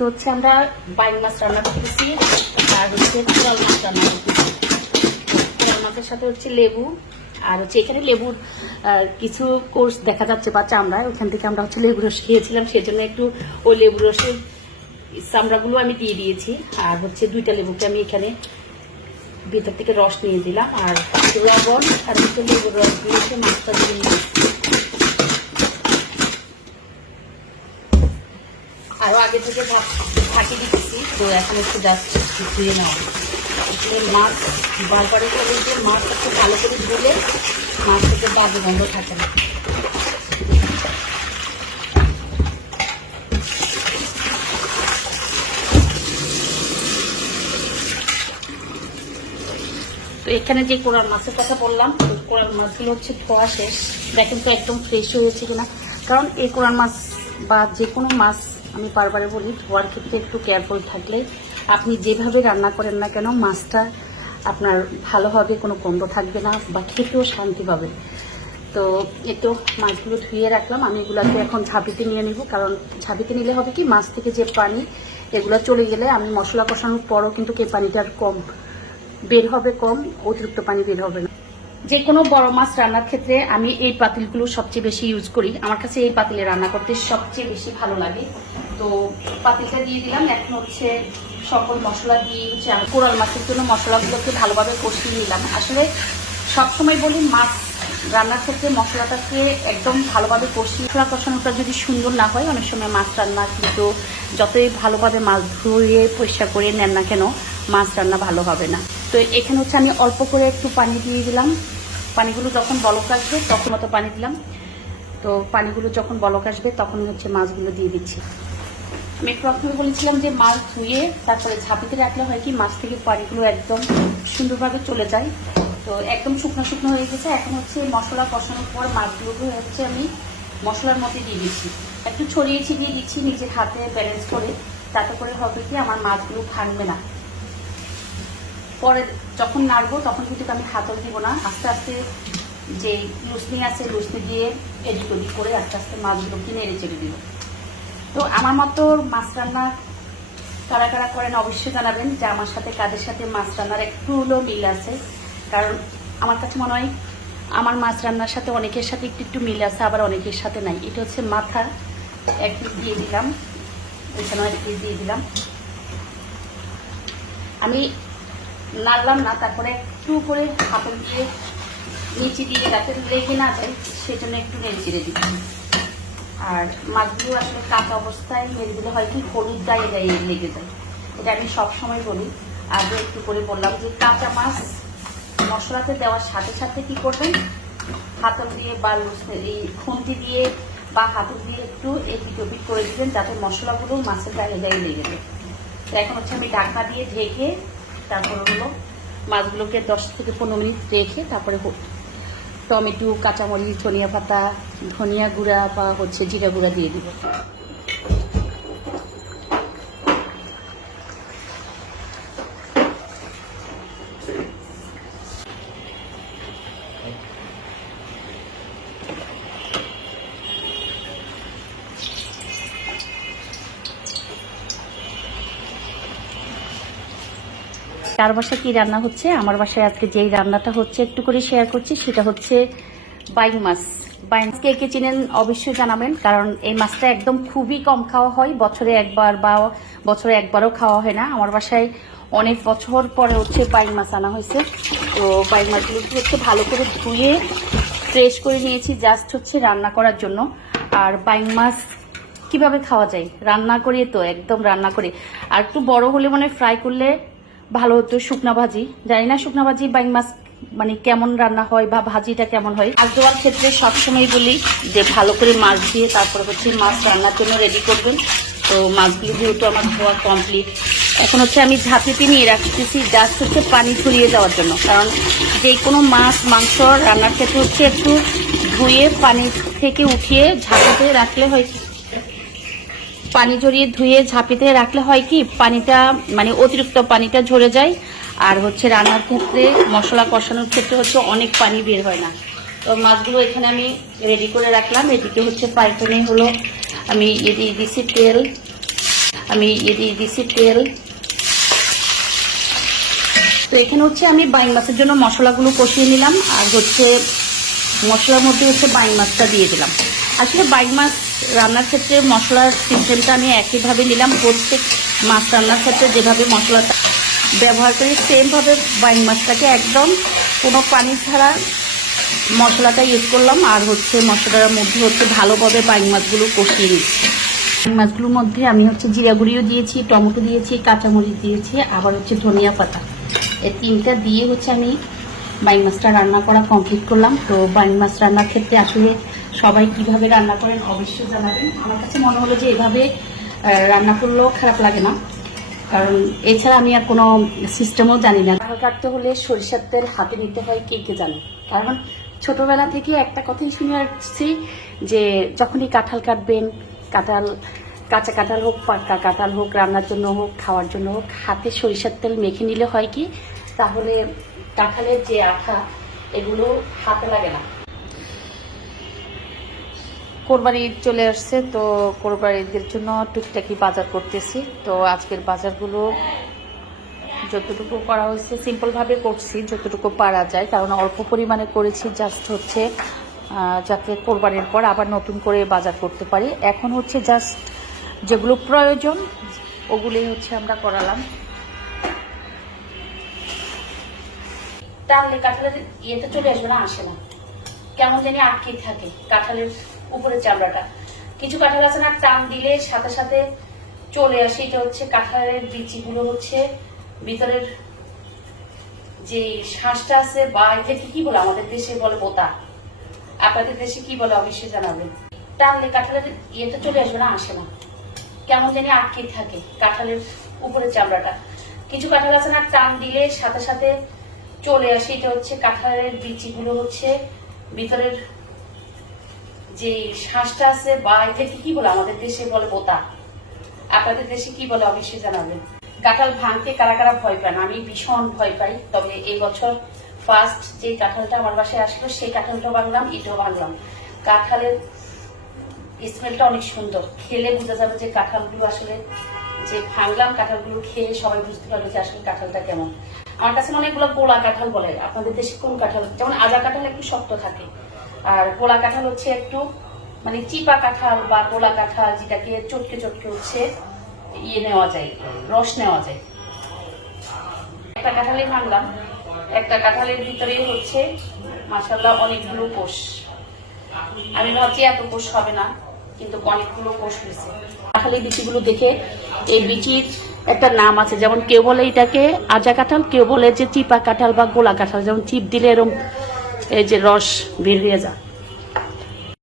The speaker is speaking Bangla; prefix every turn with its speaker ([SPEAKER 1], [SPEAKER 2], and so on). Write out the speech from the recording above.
[SPEAKER 1] আজকে হচ্ছে আমরা বাইং মাছ রান্না করতেছি, আর হচ্ছে কোরাল মাছ রান্না করতেছি। কোরাল মাছের সাথে হচ্ছে লেবু, আর হচ্ছে এখানে লেবুর কিছু কোর্স দেখা যাচ্ছে বা চামড়ায়, ওখান থেকে আমরা হচ্ছে লেবু রস খেয়েছিলাম, সেজন্য একটু ওই লেবু রসের চামড়াগুলো আমি দিয়ে দিয়েছি, আর হচ্ছে দুইটা লেবুকে আমি এখানে ভিতর থেকে রস নিয়ে দিলাম, আর লবণ আর হচ্ছে লেবুর রস দিয়েছে মাছটা দিয়ে নিয়েছি আরও আগে থেকে ঢাকি দিতেছি। তো এখন একটু জাস্ট ধুয়ে নেওয়া মাছ বারবারে করে যে মাছ একটু ভালো করে ধুলে মাছ থেকে বাজে গন্ধ থাকে না। তো এখানে যে কোরাল মাছের কথা বললাম কোরাল মাছগুলো হচ্ছে ধোয়া শেষ। দেখেন তো একদম ফ্রেশ হয়েছে কিনা। কারণ এই কোরআন মাছ বা যে কোনো মাছ আমি বারবার বলি, ধোয়ার ক্ষেত্রে একটু কেয়ারফুল থাকলে আপনি যেভাবে রান্না করেন না কেন, মাছটা আপনার ভালোভাবে কোনো গন্ধ থাকবে না বা খেতেও শান্তি পাবে। তো একটু মাছগুলো ধুয়ে রাখলাম, আমি এগুলোকে এখন ঝাঁপিতে নিয়ে নিব, কারণ ঝাঁপিতে নিলে হবে কি, মাছ থেকে যে পানি, এগুলো চলে গেলে আমি মশলা কষানোর পরও কিন্তু এই পানিটা আর কম, বের হবে কম, অতিরিক্ত পানি বের হবে না। যে কোনো বড় মাছ রান্নার ক্ষেত্রে আমি এই পাতিলগুলো সবচেয়ে বেশি ইউজ করি। আমার কাছে এই পাতিলে রান্না করতে সবচেয়ে বেশি ভালো লাগে। তো পাতিলটা দিয়ে দিলাম। এখন হচ্ছে সকল মশলা দিয়ে হচ্ছে কোরাল মাছের জন্য মশলাগুলোকে ভালোভাবে কষিয়ে নিলাম। আসলে সবসময় বলি, মাছ রান্নার ক্ষেত্রে মশলাটাকে একদম ভালোভাবে কষিয়ে মশলা কষানোটা যদি সুন্দর না হয়, অনেক সময় মাছ রান্না কিন্তু যতই ভালোভাবে মাছ ধুয়ে পরিষ্কার করে নেন না কেন, মাছ রান্না ভালো হবে না। তো এখানে হচ্ছে আমি অল্প করে একটু পানি দিয়ে দিলাম। পানিগুলো যখন বলক আসবে, তখন মতো পানি দিলাম। তো পানিগুলো যখন বলক আসবে তখন হচ্ছে মাছগুলো দিয়ে দিচ্ছি। আমি প্রথমে বলেছিলাম যে মাছ ধুয়ে তারপরে ঝাঁপিতে রাখলে হয় কি, মাছ থেকে পানিগুলো একদম সুন্দরভাবে চলে যায়। তো একদম শুকনো শুকনো হয়ে গেছে। এখন হচ্ছে মশলা কষানোর পর মাছগুলোকে হচ্ছে আমি মশলার মধ্যে দিয়ে দিচ্ছি। একটু ছড়িয়ে ছিটিয়ে দিচ্ছি নিজের হাতে ব্যালেন্স করে। তাতে করে হবে কি, আমার মাছগুলো ভাঙবে না। পরে যখন নাড়বো, তখন কিন্তু আমি হাতল দিব না। আস্তে আস্তে যে লুসনি আছে, লুসনি দিয়ে এদিক ওদিক করে আস্তে আস্তে মাছগুলো কিনে এড়ে চেড়ে দিব। তো আমার মতো মাছ রান্না কারা কারা করেন অবশ্যই জানাবেন যে আমার সাথে কাদের সাথে মাছ রান্নার একটু হলেও মিল আছে। কারণ আমার কাছে মনে হয় আমার মাছ রান্নার সাথে অনেকের সাথে একটু একটু মিল আছে, আবার অনেকের সাথে নাই। এটা হচ্ছে মাথা। এক পিস দিয়ে দিলাম। এখানেও এক পিস দিয়ে দিলাম। আমি নাড়লাম না, তারপরে একটু করে হাতল দিয়ে নিচে দিয়ে যাতে লেগে না যায়, সেজন্য একটু নেড়ে চেড়ে দিচ্ছি। আর মাছগুলো আসলে কাঁচা অবস্থায় মেরে দিলে হয় কি, হলুদ গায়ে গায়ে লেগে যায়। এটা আমি সব সময় বলি আগে একটু করে বললাম যে কাঁচা মাছ মশলাতে দেওয়ার সাথে সাথে কি করবেন? হাতল দিয়ে বা এই খুন্তি দিয়ে বা হাতল দিয়ে একটু এদিক ওদিক করে দিবেন যাতে মশলাগুলো মাছের গায়ে গায়ে লেগে যায়। তো এখন হচ্ছে আমি ঢাকনা দিয়ে ঢেকে তারপরে হলো মাছগুলোকে দশ থেকে পনেরো মিনিট রেখে তারপরে টমেটো কাঁচামরিচ ধনিয়া পাতা ধনিয়া গুঁড়া বা হচ্ছে জিরা গুঁড়া দিয়ে দিব। কার বাসায় কি রান্না হচ্ছে, আমার বাসায় আজকে যেই রান্নাটা হচ্ছে একটু করে শেয়ার করছি, সেটা হচ্ছে বাইং মাছ। বাইং কে কে চিনেন অবশ্যই জানাবেন, কারণ এই মাছটা একদম খুবই কম খাওয়া হয়, বছরে একবার বা বছরে একবারও খাওয়া হয় না। আমার বাসায় অনেক বছর পরে হচ্ছে বাইং মাছ আনা হয়েছে। তো বাইং মাছগুলো হচ্ছে, ভালো করে ধুয়ে ফ্রেশ করে নিয়েছি জাস্ট হচ্ছে রান্না করার জন্য। আর বাইং মাছ কীভাবে খাওয়া যায়? রান্না করে তো, একদম রান্না করে আর একটু বড় হলে মানে ফ্রাই করলে ভালো হতো শুকনা ভাজি। জানি না শুকনা ভাজি বাইং মাছ মানে কেমন রান্না হয় বা ভাজিটা কেমন হয়। মাছ দেওয়ার ক্ষেত্রে সবসময় বলি যে ভালো করে মাছ দিয়ে তারপরে হচ্ছে মাছ রান্নার জন্য রেডি করবেন। তো মাছগুলো যেহেতু আমার ধোয়া কমপ্লিট এখন হচ্ছে আমি ঝাঁপিতে নিয়ে রাখতেছি জাস্ট হচ্ছে পানি ছড়িয়ে যাওয়ার জন্য। কারণ যে কোনো মাছ, মাংস রান্নার ক্ষেত্রে হচ্ছে একটু ধুয়ে পানি থেকে উঠিয়ে ঝাঁপিতে রাখলে হয় পানি ঝরিয়ে ধুয়ে ঝাঁপিতে রাখলে হয় কি, পানিটা মানে অতিরিক্ত পানিটা ঝরে যায়। আর হচ্ছে রান্নার ক্ষেত্রে মশলা কষানোর ক্ষেত্রে হচ্ছে অনেক পানি বের হয় না। তো মাছগুলো এখানে আমি রেডি করে রাখলাম। এদিকে হচ্ছে পাইকানি হলো আমি এ দিয়ে দিছি তেল। আমি ইয়ে দিয়ে দিয়েছি তেল। তো এখানে হচ্ছে আমি বাইং মাছের জন্য মশলাগুলো কষিয়ে নিলাম। আর হচ্ছে মশলার মধ্যে হচ্ছে বাইং মাছটা দিয়ে দিলাম। আসলে বাইং মাছ রান্নার ক্ষেত্রে মশলার সিস্টেমটা আমি একইভাবে নিলাম। প্রত্যেক মাছ রান্নার ক্ষেত্রে যেভাবে মশলাটা ব্যবহার করি, সেমভাবে বাইং মাছটাকে একদম কোনো পানি ছাড়া মশলাটা ইউজ করলাম। আর হচ্ছে মশলার মধ্যে হচ্ছে ভালোভাবে বাইং মাছগুলো কষিয়ে নিচ্ছি। বাইং মাছগুলোর মধ্যে আমি হচ্ছে জিরা গুঁড়িও দিয়েছি, টমেটো দিয়েছি, কাঁচামরিচ দিয়েছি, আবার হচ্ছে ধনিয়া পাতা। এই তিনটা দিয়ে হচ্ছে আমি বাইং মাছটা রান্না করা কমপ্লিট করলাম। তো বাইং মাছ রান্নার ক্ষেত্রে আসলে সবাই কীভাবে রান্না করেন অবশ্যই জানাবেন। আমার কাছে মনে হলো যে এভাবে রান্না করলেও খারাপ লাগে না। কারণ এছাড়া আমি আর কোনো সিস্টেমও জানি না। কাঁঠাল কাটতে হলে সরিষার তেল হাতে নিতে হয় কে কে জানে? কারণ ছোটবেলা থেকে একটা কথাই শুনে আসছি যে যখনই কাঁঠাল কাটবেন, কাঁঠাল, কাঁচা কাঁঠাল হোক, পাকা কাঁঠাল হোক, রান্নার জন্য হোক, খাওয়ার জন্য হোক, হাতে সরিষার তেল মেখে নিলে হয় কি? তাহলে কাঁঠালের যে আঠা, এগুলো হাতে লাগে না। কোরবানি ঈদ চলে আসছে, তো কোরবানি ঈদের জন্য টুকটাকি বাজার করতেছি। তো আজকের বাজারগুলো যতটুকু করা হয়েছে, সিম্পলভাবে করছি, যতটুকু পারা যায়। কারণ অল্প পরিমাণে করেছি, জাস্ট হচ্ছে যাতে কোরবানির পর আবার নতুন করে বাজার করতে পারি। এখন হচ্ছে জাস্ট যেগুলো প্রয়োজন, ওগুলোই হচ্ছে আমরা করালাম। টানলে কাঁঠালের ইয়েতে চলে আসবে না, আসে না। কেমন জানি আটকে থাকে, কাঁঠালের উপরে চামড়াটা। কিছু কাঁঠাল আছে না, টান দিলে সাথে সাথে চলে আসে। এটা হচ্ছে কাঁঠালের বিচিগুলো হচ্ছে ভিতরের যে শ্বাসটা আছে বা এটাকে কি বলে আমাদের দেশে বলে বোতা? আপনাদের দেশে কি বলে অবশ্যই জানাবেন। টানলে কাঁঠালের ইয়েতে চলে আসবে না, আসে না। কেমন জানি আটকে থাকে কাঁঠালের উপরে চামড়াটা। কিছু কাঁঠাল আছে না, টান দিলে সাথে সাথে চলে আসে। এটা হচ্ছে কাঁঠালের বিচিগুলো হচ্ছে ভিতরের যে শ্বাসটা আছে, বা এটাকে কি বলে আমাদের দেশে বলে বোতা? আপনাদের দেশে কি বলে অবশ্যই জানাবেন? কাঁঠাল ভাঙতে কারা কারা ভয় পান? আমি ভীষণ ভয় পাই। তবে এই বছর ফার্স্ট যে কাঁঠালটা আমার বাসায় আসলো, সেই কাঁঠালটা ভাঙলাম, এটাও ভাঙলাম। কাঁঠালের স্মেলটা অনেক সুন্দর। খেলে বোঝা যাবে যে কাঁঠালগুলো আসলে যে ভাঙলাম কাঁঠালগুলো খেয়ে সবাই বুঝতে পারবে যে আসলে কাঁঠালটা কেমন। আমার কাছে অনেকগুলো গোলা কাঁঠাল বলে। আপনাদের দেশে কোন কাঁঠাল? যেমন আজা কাঁঠাল একটু শক্ত থাকে। আর গোলা কাঁঠাল হচ্ছে একটু মানে চিপা কাঁঠাল বা গোলা কাঁঠাল যেটাকে চটকে চটকে হচ্ছে ইয়ে নেওয়া যায়, রস নেওয়া যায়। একটা কাঁঠালে ভাঙলাম। একটা কাঁঠালের ভিতরে হচ্ছে মাসাল্লাহ অনেকগুলো কোষ আমি ভাবছি এত কোষ হবে না, কিন্তু অনেকগুলো কোষ হয়েছে। কাঁঠালের বিচিগুলো দেখে এই বিচির একটা নাম আছে, যেমন কেউ বলে এটাকে আজা কাঁঠাল, কেউ বলে যে চিপা কাঁঠাল বা গোলা কাঁঠাল, যেমন চিপ দিলে এরম এই যে রস বের হয়ে যায়।